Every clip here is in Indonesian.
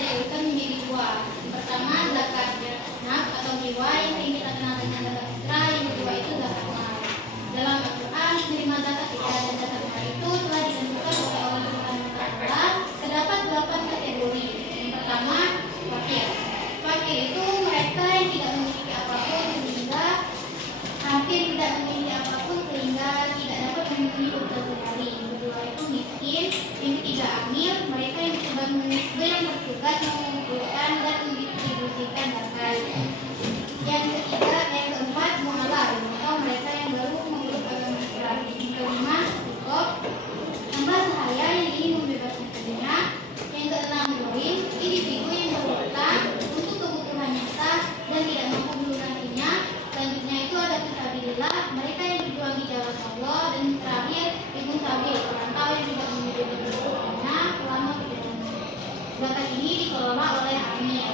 dikategorikan menjadi dua. Yang pertama zakat nak atau jiwa yang sering kita kenal dengan zakat fitrah. Yang kedua itu zakat mal. Dalam Al-Quran, menerima zakat fitrah dan zakat mal itu telah ditentukan oleh Allah Subhanahu wa Ta'ala. Terdapat 8 kategori. Yang pertama fakir. Fakir itu mereka yang tidak memiliki apapun sehingga hampir tidak memiliki apapun sehingga tidak dapat memenuhi kebutuhan sehari. Yang kedua itu miskin. Yang ketiga amil, mereka yang bertugas mengumpulkan dan mendistribusikan zakat. Yang keempat mu'alaf, atau mereka yang baru memeluk agama Islam. Yang kelima fuqara, hamba sahaya yang ingin membebaskan dirinya. Yang keenam gharim, individu yang berhutang untuk kebutuhan nyata dan tidak mampu melunasinya. Selanjutnya itu ada fisabilillah, mereka yang berjuang di jalan Allah. Dan terakhir ibn sabil, perantau yang tidak memiliki kebutuhannya selama perjalanan. Zakat ini dikelola oleh amil.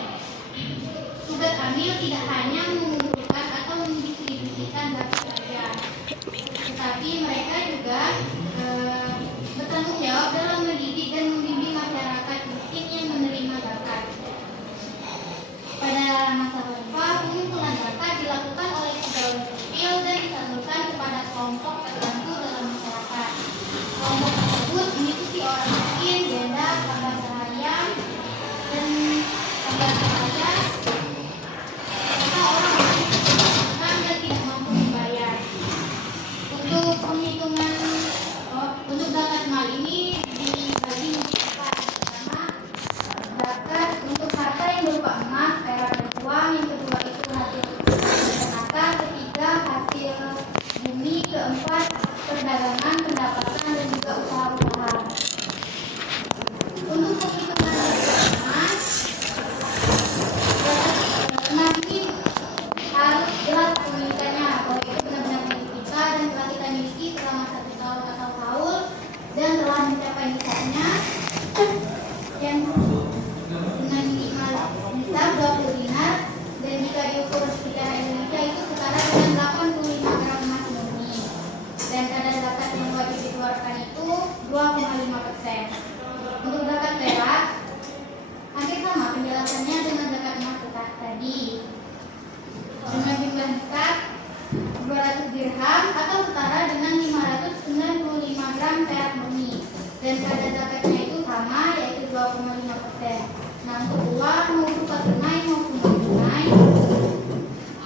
Tugas amil tidak hanya mengumpulkan atau mendistribusikan zakat saja, tetapi mereka juga bertanggung jawab dalam mendidik dan membimbing masyarakat miskin yang menerima zakat. Pada masa khalifah, pengumpulan zakat dilakukan oleh pegawai sipil dan disalurkan kepada kelompok tertentu dalam masyarakat. Kelompok tersebut meliputi orang miskin, janda, hamba sahaya, dan hamba sahaya serta orang yang berhutang dan tidak mampu membayar. Untuk penghitungan untuk zakat mal ini dibagi menjadi 4. Pertama, zakat untuk harta yang berupa emas, perak, dan uang. Yang kedua itu hasil ternak. Ketiga hasil bumi. Keempat perdagangan, pendapatan, dan juga usaha-usaha. Untuk penghitungan zakat emas, emas ini harus jelas kepemilikannya, bahwa itu benar-benar milik kita dan telah kita miliki selama 1 tahun atau haul dan telah mencapai nisabnya yang dengan minimal nisab 20 dinar, dan jika diukur secara Indonesia itu setara dengan 85 gram emas murni. Dan kadar zakat yang wajib dikeluarkan itu 2,5%. Untuk zakat perak hampir sama penjelasannya dengan zakat emas tadi, dengan jumlah nisab 200 dirham atau setara dengan 595 gram perak murni, dan kadar zakatnya itu sama, yaitu 2,5%. Nah, untuk uang mau berupa tunai maupun non tunai,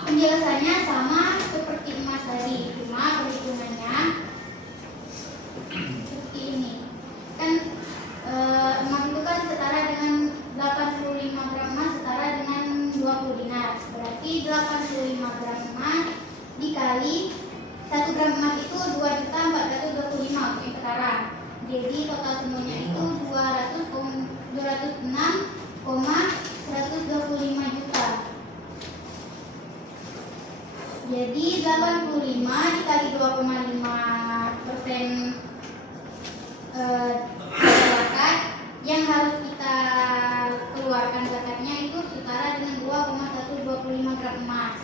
penjelasannya sama seperti emas tadi, cuma perhitungannya seperti ini. Kan emas itu kan setara dengan 85 gram emas setara dengan 20 dinar. Berarti 85 gram emas dikali 1 gram emas itu 2.425 untuk yang sekarang. Jadi total semuanya itu 206,125 juta. Jadi 85 dikali 2,5% zakat yang harus kita keluarkan zakatnya itu setara dengan 2,125 gram emas.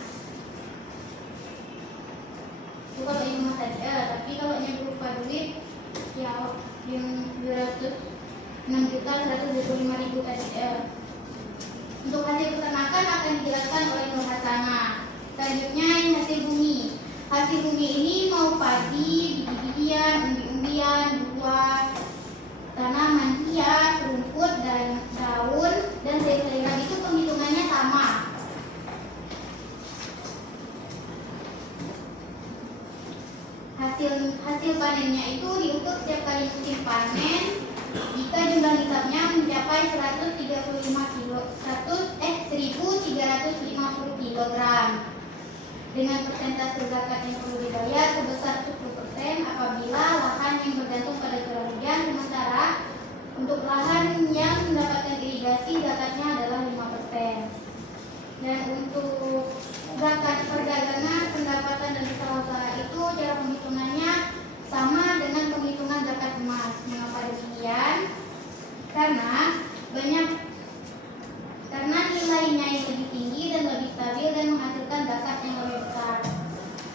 Itu kalau ini emas saja, tapi kalau yang berupa duit ya yang 206.125.000 KDR. Untuk hasil peternakan akan dijelaskan oleh Nur Hasanah. Selanjutnya yang hasil bumi. Hasil bumi ini mau padi, biji-bijian, umbi-umbian, buah, tanaman hias, rumput, dan daun, dan sayur-sayuran itu penghitungannya sama. Hasil panennya itu diukur setiap kali musim panen. Jika jumlah nisabnya mencapai 1.350 kg dengan persentase zakat yang perlu dibayar sebesar 10% apabila lahan yang bergantung pada curah hujan, sementara untuk lahan yang mendapatkan irigasi zakatnya adalah 5%. Dan untuk zakat perdagangan, pendapatan, dan usaha-usaha itu cara penghitungannya sama dengan penghitungan zakat emas. Mengapa demikian? Karena nilainya yang lebih tinggi dan lebih stabil dan menghasilkan zakat yang lebih besar.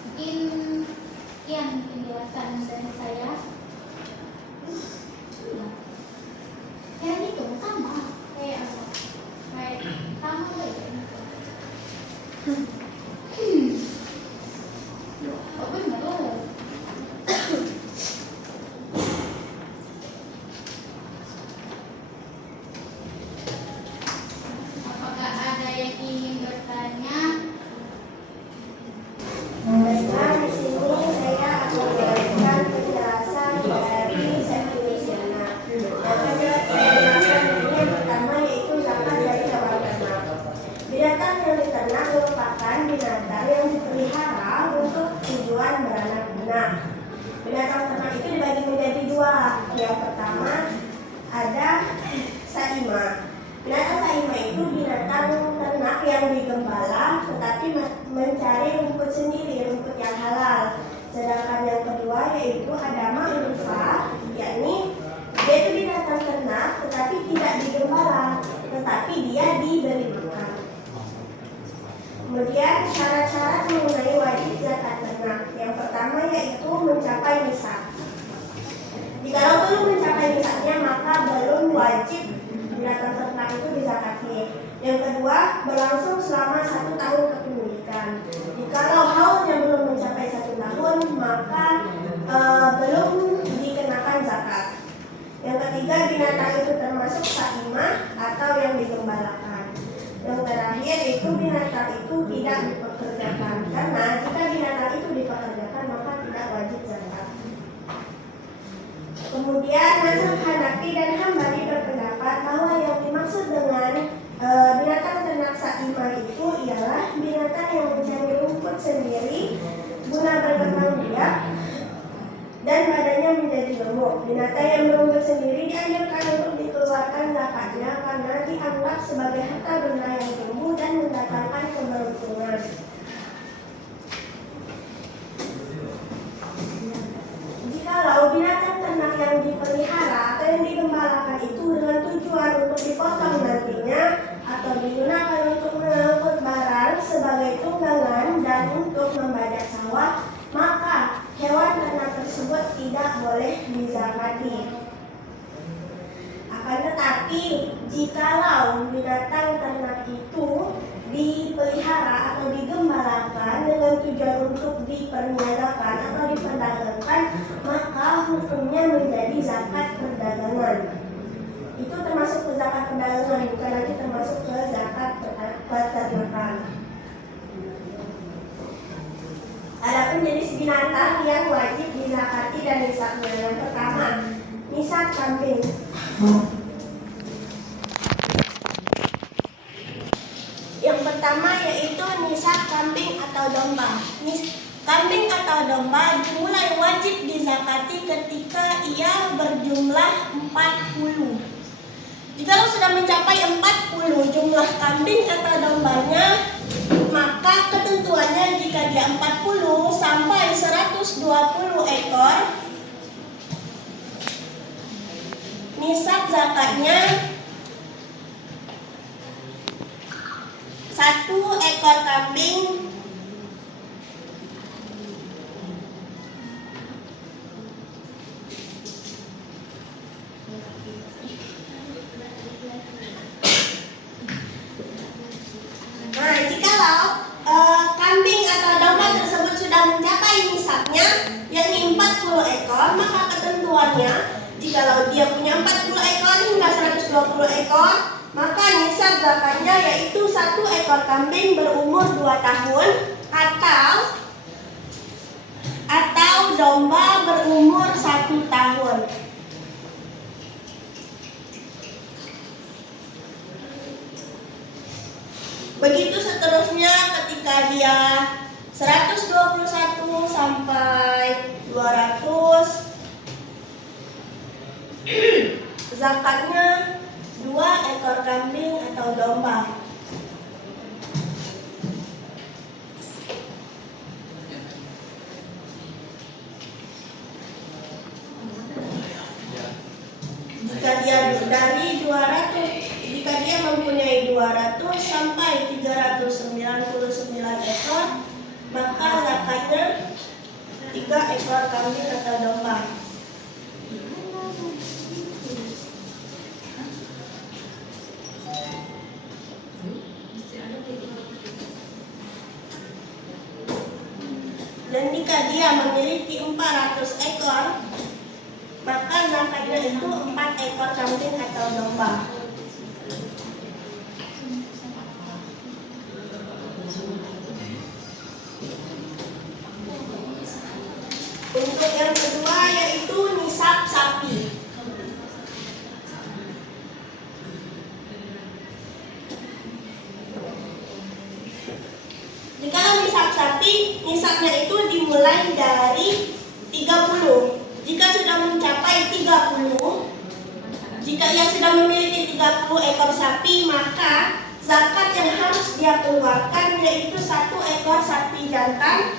Mungkin sekian penjelasan dari saya. Ya gitu sama kayak apa? binatang ternak yang digembala tetapi mencari rumput sendiri, rumput yang halal. Sedangkan yang kedua yaitu adama unfa, yakni dia itu binatang ternak tetapi tidak digembala, tetapi dia diberi makan. Kemudian syarat-syarat mengenai wajib zakat ternak. Yang pertama yaitu mencapai nisab. Jikalau belum mencapai nisabnya maka belum wajib binatang ternak itu dizakati. Yang kedua, berlangsung selama 1 tahun kepemilikan. Jikalau haulnya belum mencapai 1 tahun maka belum dikenakan zakat. Yang ketiga, binatang itu termasuk saimah atau yang digembalakan. Yang terakhir itu binatang itu tidak dipekerjakan, karena jika binatang itu dipekerjakan maka tidak wajib zakat. Kemudian mazhab Hanafi dan Hambali berpendapat bahwa yang dimaksud dengan binatang ternak saimah itu ialah binatang yang mencari rumput sendiri guna berkembang biak dan badannya menjadi gemuk. Binatang yang berumput sendiri dianjurkan untuk dikeluarkan zakatnya karena dianggap sebagai harta benda yang tumbuh dan mendatangkan keberuntungan. Jikalau binatang ternak yang dipelihara atau yang digembalakan itu dengan tujuan untuk dipotong nantinya atau digunakan untuk mengangkut barang sebagai tunggangan dan untuk membajak sawah, maka hewan ternak tersebut tidak boleh dizakati. Akan tetapi, jikalau binatang ternak itu dipelihara atau digembalakan dengan tujuan untuk diperniagakan atau diperdagangkan, maka hukumnya menjadi zakat perdagangan. Itu termasuk ke zakat perdagangan, bukan lagi termasuk ke zakat peternakan. Adapun jenis binatang yang wajib dizakati dan nisabnya. Yang pertama, nisab kambing. Yang pertama yaitu nisab kambing atau domba. Kambing atau domba dimulai wajib dizakati ketika ia berjumlah 40. Jikalau sudah mencapai 40 jumlah kambing atau dombanya, maka ketentuannya jika dia 40 sampai 120 ekor, nisab zakatnya 1 ekor kambing kambing atau domba tersebut sudah mencapai nisabnya, yakni 40 ekor, maka ketentuannya jikalau dia punya 40 ekor hingga 120 ekor, maka nisab zakatnya yaitu 1 ekor kambing berumur 2 tahun atau domba berumur 1 tahun. Begitu seterusnya ketika dia 121 sampai 200, zakatnya 2 ekor kambing atau domba. Jika dia mempunyai 200 sampai 399 ekor, maka zakatnya 3 ekor kambing atau domba. Dan jika dia memiliki 400 ekor, maka zakatnya itu 4 ekor kambing atau domba. Untuk yang kedua yaitu nisab sapi. Jika nisab sapi, nisabnya itu dimulai dari 30. Jika sudah mencapai 30, jika ia sudah memiliki 30 ekor sapi, maka mengeluarkan, yaitu 1 ekor sapi jantan,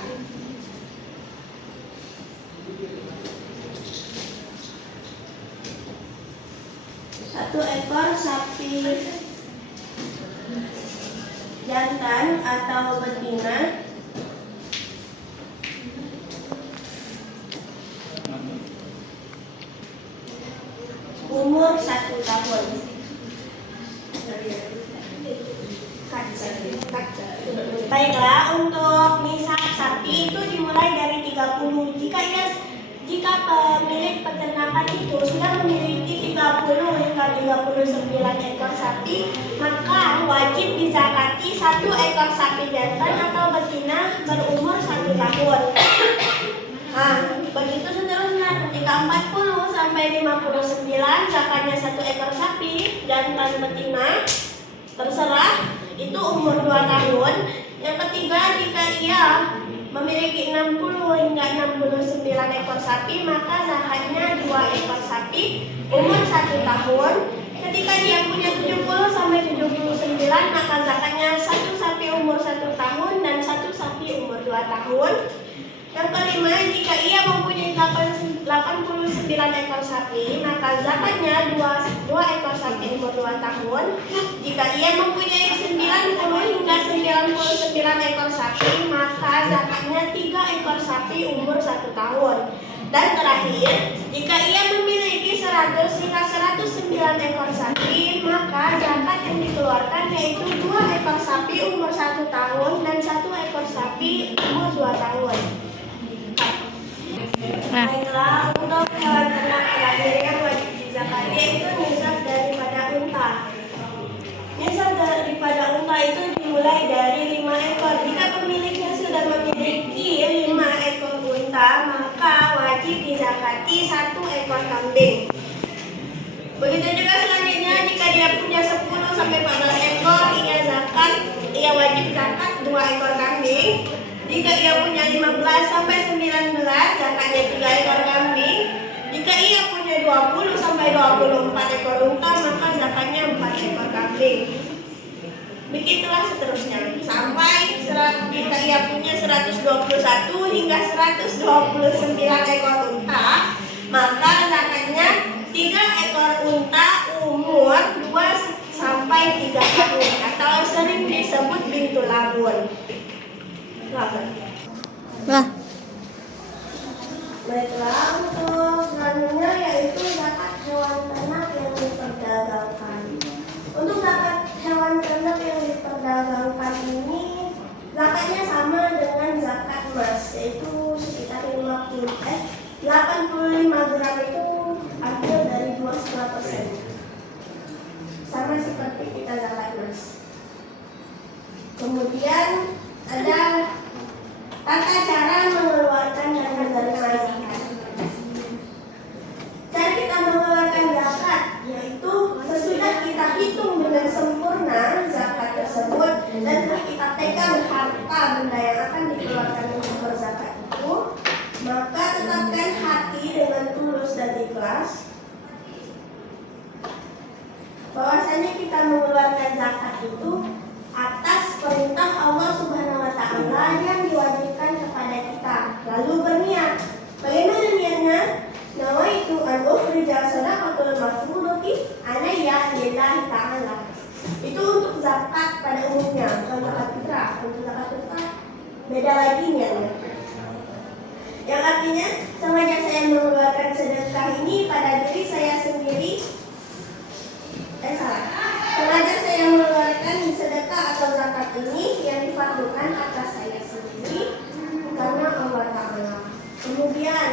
1 ekor sapi jantan atau betina umur 1 tahun. Baiklah, untuk nisab sapi itu dimulai dari 30. Jika pemilik peternakan itu sudah memiliki 30 hingga 39 ekor sapi, maka wajib dizakati 1 ekor sapi jantan atau betina berumur 1 tahun. Nah, begitu seterusnya, ketika 40 sampai 59 zakatnya 1 ekor sapi jantan betina, terserah, itu umur 2 tahun. Yang ketiga, jika ia memiliki 60 hingga 69 ekor sapi, maka zakatnya 2 ekor sapi umur 1 tahun. Ketika dia punya 70 sampai 79, maka zakatnya 1 sapi umur 1 tahun dan 1 sapi umur 2 tahun. Yang kelima, jika ia mempunyai 89 ekor sapi, maka zakatnya 2 ekor sapi umur 2 tahun. Jika ia mempunyai 90 hingga 99 ekor sapi, maka zakatnya 3 ekor sapi umur 1 tahun. Dan terakhir, jika ia memiliki 100 hingga 109 ekor sapi, maka zakat yang dikeluarkan yaitu 2 ekor sapi umur 1 tahun dan 1 ekor sapi umur 2 tahun. Baiklah, untuk hewan ternak terakhir yang wajib dizakati itu nisab daripada unta. Nisab daripada unta itu dimulai dari 5 ekor. Jika pemiliknya sudah memiliki 5 ekor unta, maka wajib dizakati 1 ekor kambing. Begitu juga selanjutnya, jika dia punya 10 sampai 14 ekor, ia wajib zakat 2 ekor kambing. Jika ia punya 15 sampai 19, zakatnya 3 ekor kambing. Jika ia punya 20 sampai 24 ekor unta, maka zakatnya 4 ekor kambing. Begitulah seterusnya sampai jika ia punya 121 hingga 129 ekor unta, maka zakatnya 3 ekor unta umur 2 sampai 3 tahun atau sering disebut bintul labun. Baiklah, untuk selanjutnya yaitu zakat hewan ternak yang diperdagangkan. Untuk zakat hewan ternak yang diperdagangkan ini, zakatnya sama dengan zakat emas, yaitu sekitar 85 gram itu ambil dari 2,5%. Sama seperti kita zakat emas. Kemudian ada tata cara mengeluarkan dan menerima zakat. Cara kita mengeluarkan zakat yaitu sesudah kita hitung dengan sempurna zakat tersebut dan telah kita pegang harta benda yang akan dikeluarkan untuk berzakat itu, maka tetapkan hati dengan tulus dan ikhlas bahwasanya kita mengeluarkan zakat itu atas perintah Allah Subhanahu wa Ta'ala yang diwajibkan kepada kita. Lalu berniat. Bagaimana niatnya? Nawaitu an ukhrija shadaqatul mafruḍati alayya lillahi ta'ala. Itu untuk zakat pada umumnya, bukan zakat fitrah. Untuk zakat fitrah beda lagi niatnya. Yang artinya sengaja saya mengeluarkan sedekah ini pada diri saya sendiri. Sengaja saya mengeluarkan sedekah atau zakat ini yang difardukan atas saya sendiri karena Allah Ta'ala. Kemudian,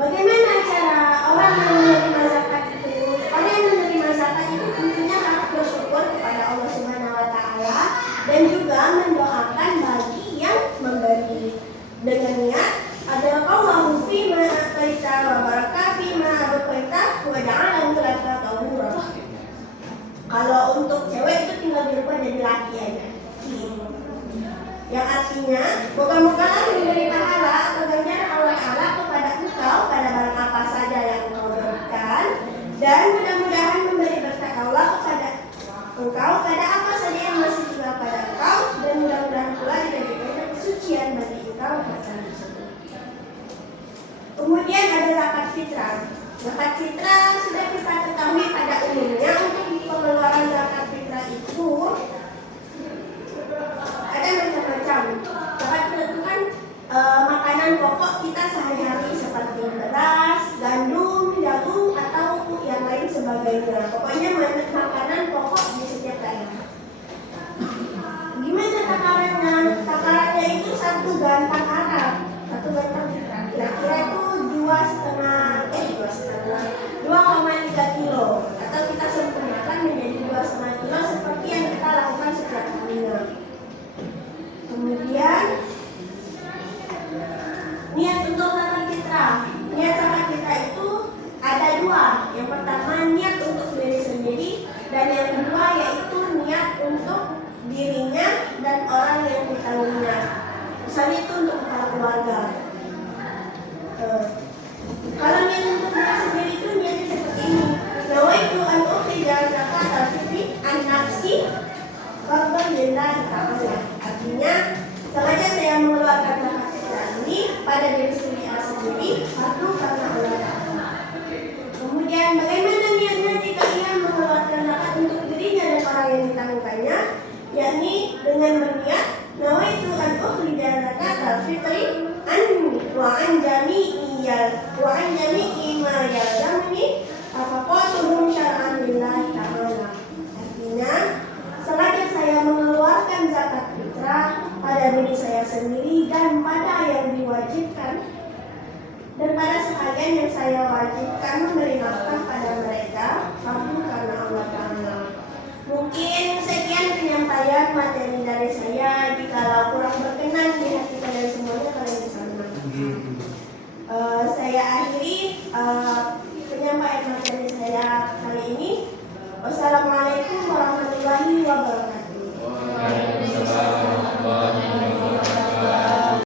bagaimana cara orang yang menerima zakat itu? Orang yang menerima zakat itu tentunya harus bersyukur kepada Allah Subhanahu wa Ta'ala dan juga mendoakan bagi yang memberi dengan niat adalah Allahu fima ataita wa baraka fima abqaita wa ja'ala laka tahura. Kalau untuk cewek itu tinggal dirubah jadi laki aja. Yang artinya, moga-mogalah memberi pahala atau ganjaran Allah Ta'ala kepada engkau pada barang apa saja yang engkau berikan, dan mudah-mudahan memberi berkat Allah kepada engkau pada apa saja yang masih tinggal pada engkau, kesucian bagi engkau harta tersebut. Kemudian ada zakat fitrah. Zakat fitrah sudah kita ketahui pada umumnya untuk pengeluaran zakat fitrah itu ada macam-macam. Zakat fitrah itu kan makanan pokok kita sehari-hari seperti beras, gandum, jagung atau yang lain sebagainya. Pokoknya makanan pokok di setiap daerah. Gimana takarannya? Takarannya itu satu gantang Arab, satu gantang fitrah. Kira-kira itu 2,3 kilo atau kita sempurnakan menjadi 2,5 kilo seperti yang kita lakukan setiap harinya. Kemudian niat untuk zakat fitrah. Niat zakat fitrah itu ada dua. Yang pertama niat untuk diri sendiri dan yang kedua yaitu niat untuk dirinya dan orang yang ditanggunginya. Misalnya itu untuk kepala keluarga. Kalau niat untuk diri sendiri itu niatnya seperti ini. Nawaitu an ukhrija zakat al-fitri an nafsi fardhan lillahi ta'ala. Artinya sengaja saya mengeluarkan zakat fitrah ini pada diri sendiri fardu karena Allah Ta'ala. Kemudian bagaimana niatnya jika ia mengeluarkan zakat untuk dirinya dan orang yang ditanggungkannya, yakni dengan berniat nawaitu an ukhrija zakat al-fitri wa an jami'i ma yalzamuni afaqatuhum syar'an lillahi ta'ala. Artinya sengaja saya mengeluarkan zakat fitrah pada diri saya sendiri dan pada yang diwajibkan dan pada sekalian yang saya wajibkan memberi nafkah